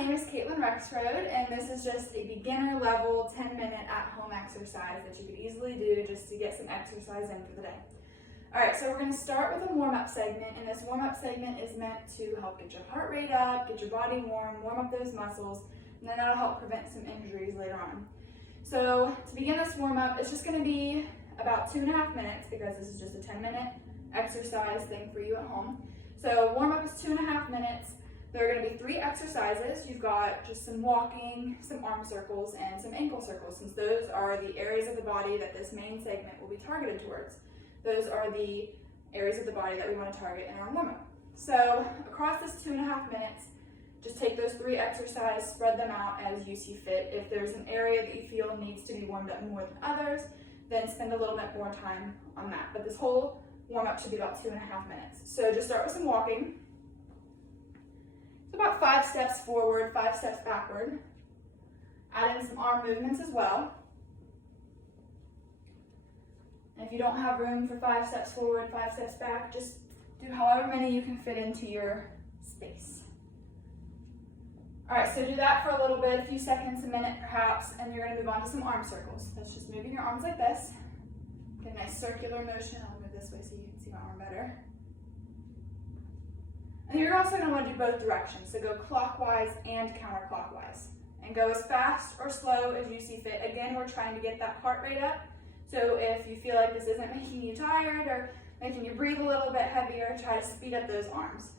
name is Caitlin Rexroad, and this is just a beginner level 10-minute at-home exercise that you could easily do just to get some exercise in for the day. All right, so we're going to start with a warm-up segment, and this warm-up segment is meant to help get your heart rate up, get your body warm up those muscles, and then that'll help prevent some injuries later on. So to begin this warm-up, it's just going to be about 2.5 minutes because this is just a 10-minute exercise thing for you at home. So warm-up is 2.5 minutes. There are going to be 3 exercises. You've got just some walking, some arm circles, and some ankle circles, since those are the areas of the body that this main segment will be targeted towards. Those are the areas of the body that we want to target in our warm-up. So across this 2.5 minutes, just take those 3 exercises, spread them out as you see fit. If there's an area that you feel needs to be warmed up more than others, then spend a little bit more time on that. But this whole warm-up should be about 2.5 minutes. So just start with some walking. So about 5 steps forward, 5 steps backward. Add in some arm movements as well. And if you don't have room for 5 steps forward, 5 steps back, just do however many you can fit into your space. All right, so do that for a little bit, a few seconds, a minute perhaps, and you're going to move on to some arm circles. That's just moving your arms like this. Get a nice circular motion. I'll move this way so you can see my arm better. And you're also going to want to do both directions, so go clockwise and counterclockwise. And go as fast or slow as you see fit. Again, we're trying to get that heart rate up, so if you feel like this isn't making you tired or making you breathe a little bit heavier, try to speed up those arms.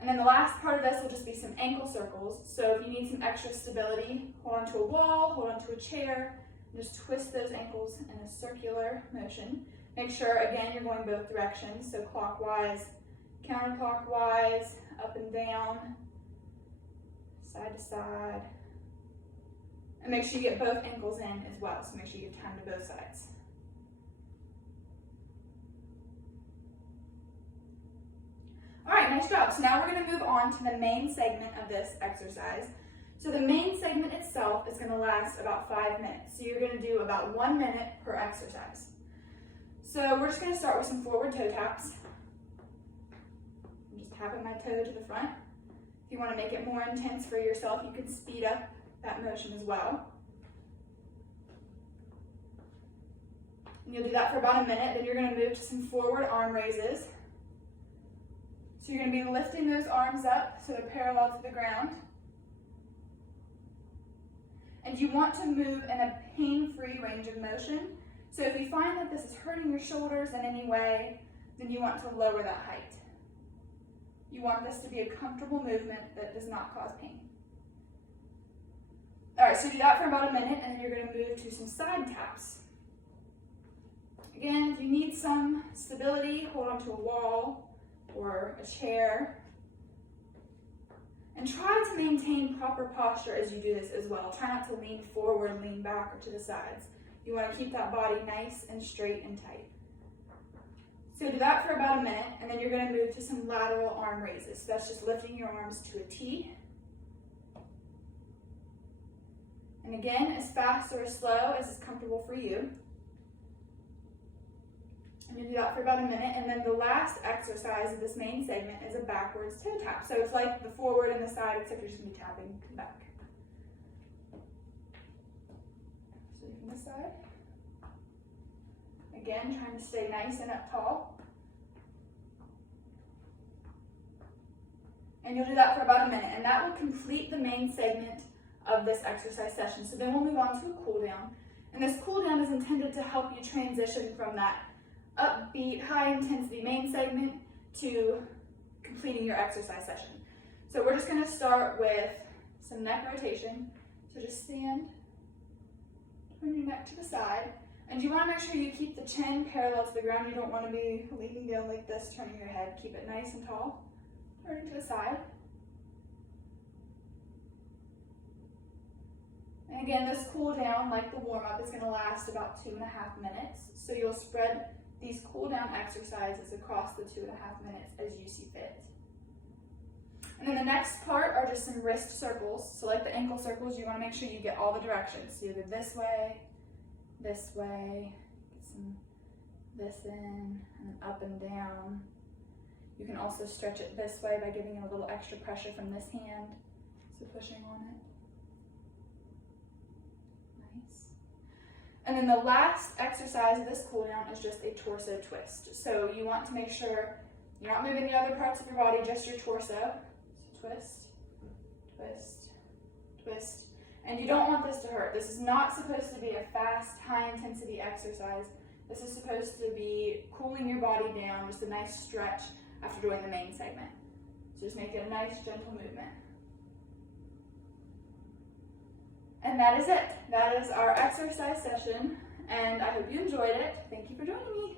And then the last part of this will just be some ankle circles. So if you need some extra stability, hold onto a wall, hold onto a chair, and just twist those ankles in a circular motion. Make sure, again, you're going both directions, so clockwise, counterclockwise, up and down, side to side. And make sure you get both ankles in as well, so make sure you give time to both sides. All right, nice job. So now we're going to move on to the main segment of this exercise. So the main segment itself is going to last about 5 minutes. So you're going to do about 1 minute per exercise. So we're just going to start with some forward toe taps. I'm just tapping my toe to the front. If you want to make it more intense for yourself, you can speed up that motion as well. And you'll do that for about a minute. Then you're going to move to some forward arm raises. So you're going to be lifting those arms up so they're parallel to the ground. And you want to move in a pain-free range of motion. So if you find that this is hurting your shoulders in any way, then you want to lower that height. You want this to be a comfortable movement that does not cause pain. All right, so do that for about a minute, and then you're going to move to some side taps. Again, if you need some stability, hold onto a wall or a chair. And try to maintain proper posture as you do this as well. Try not to lean forward, lean back, or to the sides. You want to keep that body nice and straight and tight. So do that for about a minute, and then you're going to move to some lateral arm raises. So that's just lifting your arms to a T. And again, as fast or as slow as is comfortable for you. And you do that for about a minute, and then the last exercise of this main segment is a backwards toe tap. So it's like the forward and the side, except you're just going to be tapping back. So from this side. Again, trying to stay nice and up tall. And you'll do that for about a minute, and that will complete the main segment of this exercise session. So then we'll move on to a cool down. And this cool down is intended to help you transition from that upbeat, high intensity main segment to completing your exercise session. So we're just going to start with some neck rotation. So just stand, turn your neck to the side, and you want to make sure you keep the chin parallel to the ground. You don't want to be leaning down like this, turning your head. Keep it nice and tall. Turn to the side. And again, this cool down, like the warm up, is going to last about 2.5 minutes. So you'll spread these cool down exercises across the 2.5 minutes as you see fit. And then the next part are just some wrist circles. So like the ankle circles, you want to make sure you get all the directions. So either this way, get some this in, and up and down. You can also stretch it this way by giving it a little extra pressure from this hand. So pushing on it. Nice. And then the last exercise of this cool down is just a torso twist. So you want to make sure you're not moving the other parts of your body, just your torso. So twist, twist, twist. And you don't want this to hurt. This is not supposed to be a fast, high intensity exercise. This is supposed to be cooling your body down, just a nice stretch after doing the main segment. So just make it a nice, gentle movement. And that is it. That is our exercise session, and I hope you enjoyed it. Thank you for joining me.